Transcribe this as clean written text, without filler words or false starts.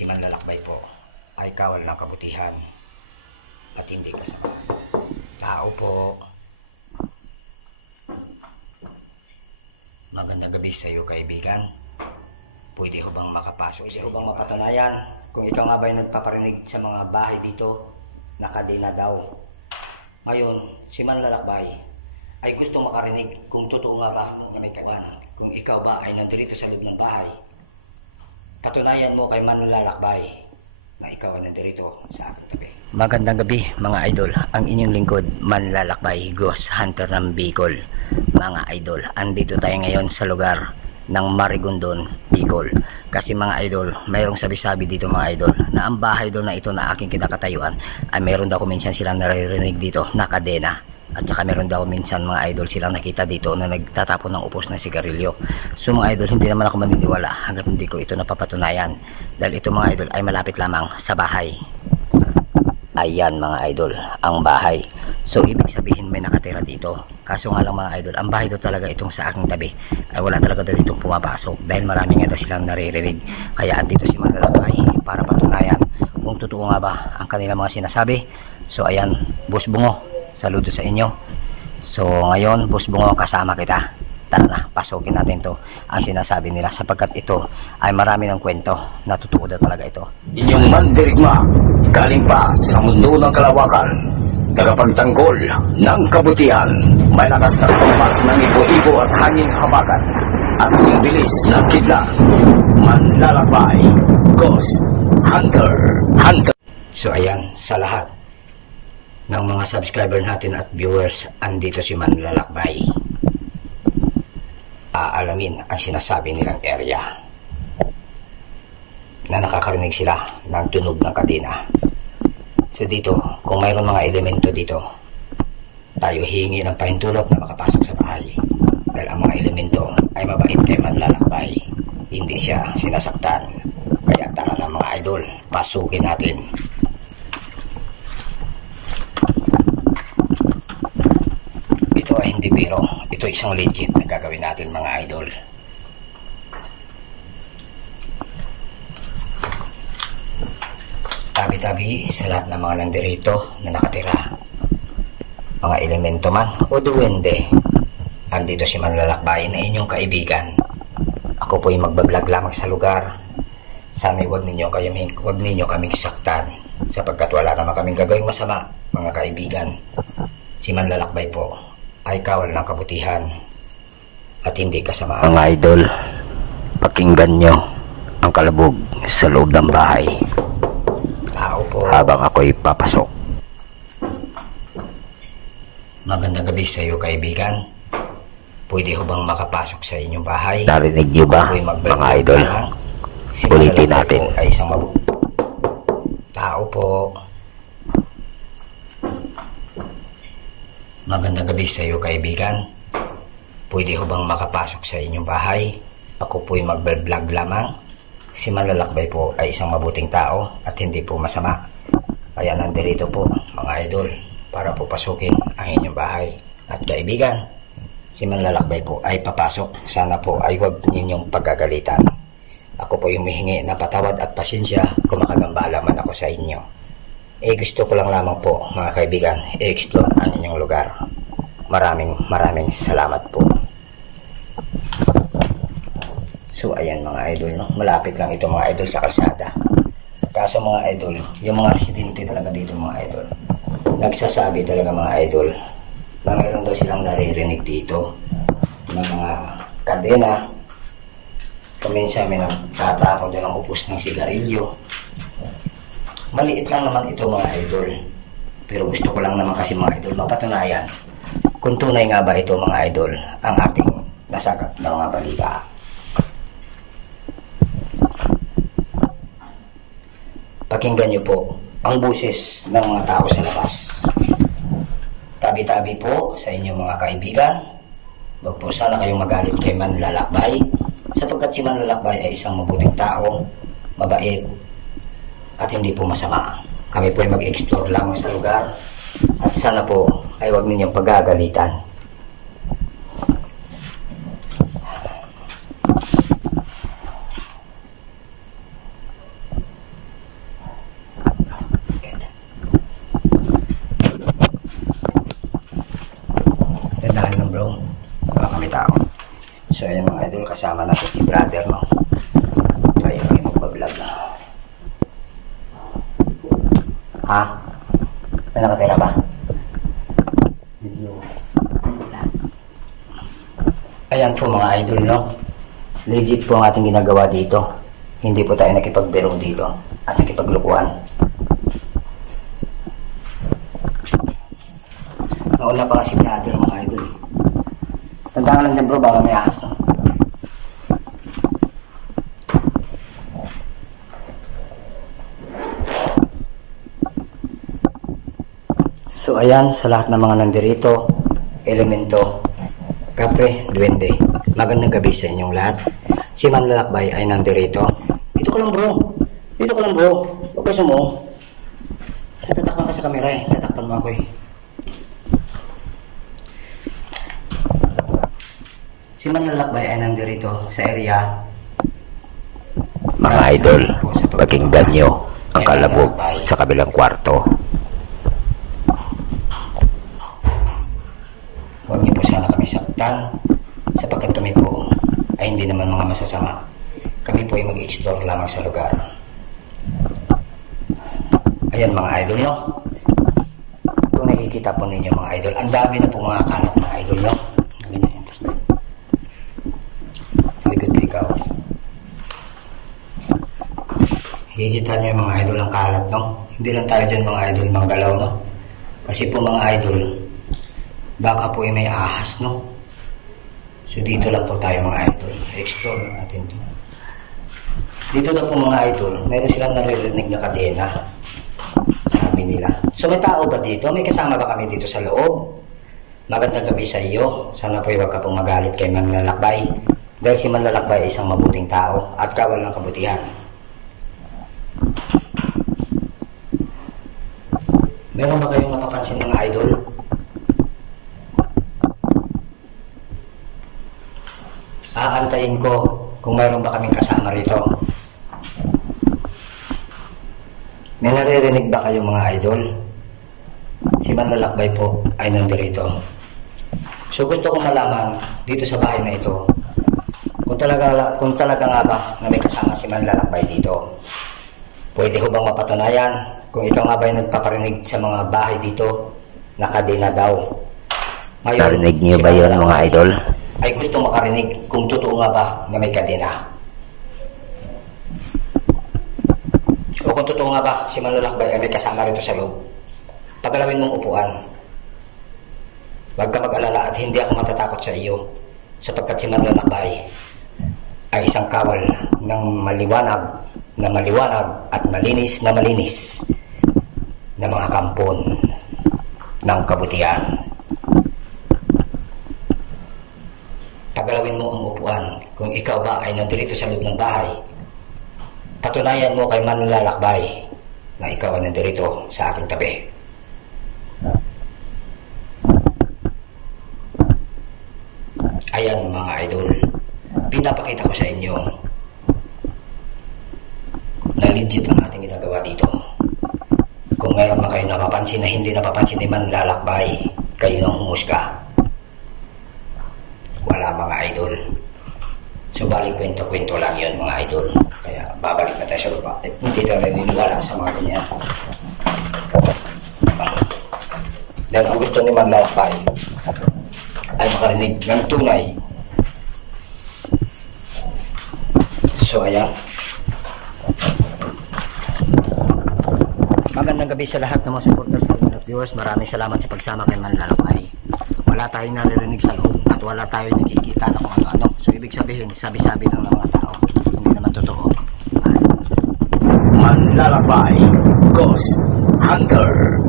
Si manlalakbay po ay kawal ng kabutihan at hindi kasama. Tao po. Magandang gabi sa iyo, kaibigan. Pwede ho bang makapasok sa iyo? Pwede ho bang mapatunayan kung ikaw nga ba ay nagpaparinig sa mga bahay dito, nakadena daw. Ngayon, si manlalakbay ay gusto makarinig kung totoo nga ba na may kawan. Kung ikaw ba ay nandito sa loob ng bahay, patunayan mo kay manlalakbay na ikaw ay nandito sa aking tabi. Magandang gabi mga idol. Ang inyong lingkod, manlalakbay, Ghost Hunter ng Bicol. Mga idol, andito tayo ngayon sa lugar ng Marigondon, Bicol. Kasi mga idol, mayroong sabi-sabi dito mga idol na ang bahay doon na ito na aking kinakatayuan ay mayroon daw minsan silang naririnig dito na kadena. At saka meron daw minsan mga idol silang nakita dito na nagtatapon ng upos ng sigarilyo. So mga idol, hindi naman ako maniniwala hanggat hindi ko ito napapatunayan. Dahil ito mga idol ay malapit lamang sa bahay. Ayan mga idol, ang bahay. So ibig sabihin may nakatira dito. Kaso nga lang mga idol, ang bahay doon talaga itong sa aking tabi ay wala talaga doon itong pumapasok. Dahil marami nga daw silang naririnig. Kaya andito si manlalakbay para patunayan kung totoo nga ba ang kanilang mga sinasabi. So ayan, Boss Bungo, saludo sa inyo. So ngayon, Boss Bungo, kasama kita. Tara na, pasukin natin to ang sinasabi nila sapagkat ito ay marami ng kwento na totoo daw talaga ito. Inyong mandirigma, galing pa sa mundo ng kalawakan, tagapagtanggol ng kabutihan, may lakas na pagmas ng ibo-ibo at hanging habagat, at singbilis ng kidlat, manlalakbay, Ghost Hunter. So ayan, sa lahat ng mga subscriber natin at viewers, andito si manlalakbay. Aalamin ang sinasabi nilang area na nakakarinig sila ng tunog ng kadena. So dito, kung mayroon mga elemento dito, tayo hingi ng pahintulot na makapasok sa bahay. Dahil ang mga elemento ay mabait kay manlalakbay, hindi siya sinasaktan. Kaya tara na mga idol, pasukin natin. Ito ay hindi biro, ito ay isang legit na gagawin natin mga idol. Tabi-tabi sa lahat ng mga nandirito na nakatira, mga elemento man o duwende, andito si manlalakbay na inyong kaibigan. Ako po'y magbablog lamang sa lugar. Sana'y huwag ninyo kaming saktan sapagkat wala naman kaming gagawing masama mga kaibigan. Si manlalakbay po ay kawal ng kabutihan at hindi kasama. Mga idol, pakinggan nyo ang kalabog sa loob ng bahay Tao po. habang ako'y papasok. Magandang gabi sa iyo, kaibigan. Pwede ho bang makapasok sa inyong bahay? Narinig nyo ba mga idol? Ulitin natin. Ay isang tao po. Magandang gabi sa iyo, kaibigan. Pwede ho bang makapasok sa inyong bahay? Ako po'y mag-vlog lamang. Si manlalakbay po ay isang mabuting tao at hindi po masama. Kaya nandirito po mga idol para po pasukin ang inyong bahay. At kaibigan, si manlalakbay po ay papasok. Sana po ay huwag ninyong paggagalitan. Ako po humihingi na patawad at pasensya kung makagambala man ako sa inyo. Gusto ko lang lamang po mga kaibigan, i-explore ang inyong lugar. Maraming salamat po. So ayan mga idol, no? Malapit lang ito mga idol sa kalsada. Kaso mga idol, yung mga residente talaga dito mga idol, nagsasabi talaga mga idol na mayroon daw silang naririnig dito ng mga kadena. Kuminsan may nagtatapon doon ng upos ng sigarilyo. Maliit lang naman ito mga idol, pero gusto ko lang naman kasi mga idol mapatunayan kung tunay nga ba ito mga idol ang ating nasagap na mga balita. Pakinggan niyo po ang boses ng mga tao sa labas. Tabi-tabi po sa inyong mga kaibigan. Huwag po sana kayong magalit kay manlalakbay sapagkat si manlalakbay ay isang mabuting tao, mabait at hindi po masama. Kami po ay mag-explore lamang sa lugar at sana po ay huwag ninyong pagagalitan. idol, kasama natin si brother, no? Tayo ay magpa-vlog na. Ha? May nakatira ba? Ayan po mga idol, no? Legit po ang ating ginagawa dito. Hindi po tayo nakipagbiro dito at nakipaglukuhan. Nauna pa nga si brother mga idol. Tanda ka lang dyan bro, baka may ahas, no? So ayan, sa lahat ng mga nandirito, elemento, kapre, duwende, magandang gabi sa inyong lahat. Si Manlalakbay ay nandirito. Dito ka lang bro, dito ka lang bro, huwag ka sumo. Tatakpan ka sa kamera eh, tatakpan mo ako eh. Si Manlalakbay ay nandirito sa area. Mga idol, pakinggan nyo ang kalabog sa kabilang kwarto. Huwag niyo po sana kami saktan sapagkat kami po ay hindi naman mga masasama. Kami po ay mag-explore lamang sa lugar. Ayan mga idol, no? Kung nakikita po ninyo mga idol, ang dami na po mga kalat mga idol, no? Ganyan yung plastic. Sa likod ko ikaw. Higita niyo yung mga idol ang kalat, no? Hindi lang tayo dyan mga idol ng galaw, no? Kasi po mga idol, baka po ay may ahas, no? So dito lang po tayo mga idol. Explore natin to. Dito na po mga idol, meron silang naririnig na kadena. Sabi nila. So may tao ba dito? May kasama ba kami dito sa loob? Magandang gabi sa iyo. Sana po huwag ka pong magalit kay Manlalakbay. Dahil si Manlalakbay ay isang mabuting tao at kawal ng kabutihan. Meron ba kayong napapansin mga idol? Aantayin ko kung mayroon ba kaming kasama rito. May naririnig ba kayo mga idol? Si Manlalakbay po ay nandirito. So gusto kong malaman dito sa bahay na ito kung talaga nga ba na may kasama si Manlalakbay dito. Pwede ho bang mapatunayan kung ikaw nga ba ay nagpaparinig sa mga bahay dito na kadena daw? Ngayon, Narinig niyo si ba yun mga Manlalakbay idol? ay gusto makarinig kung totoo nga ba na may kadena. O kung totoo nga ba si Manlalakbay ay may kasama rito sa loob. Pagalawin mong upuan. Huwag ka mag-alala at hindi ako matatakot sa iyo sapagkat si Manlalakbay ay isang kawal ng maliwanag at malinis na mga kampon ng kabutihan. Pagalawin mo ang upuan kung ikaw ba ay nandito sa loob ng bahay. Patunayan mo kay Manlalakbay na ikaw ay nandito sa aking tabi. Ayan mga idol, pinapakita ko sa inyo na legit ang ating ginagawa dito. Kung meron man kayo napapansin na hindi napapansin ni Manlalakbay, kayo nang humusga. Wala mga idol. So balik kwento-kwento lang yun mga idol. Kaya babalik na tayo sa lupa. Hindi tayo naniniwala sa mga ganyan. Dahil ang gusto ni Manlalakbay ay makarinig ng tunay. So ayan. Magandang gabi sa lahat ng mga supporters at viewers. Maraming salamat sa pagsama kay Manlalakbay. Wala tayong naririnig sa loob at wala tayong nakikita na kung ano-ano. So ibig sabihin, sabi-sabi lang ng mga tao. Hindi naman totoo. Manlalakbay, Ghost Hunter.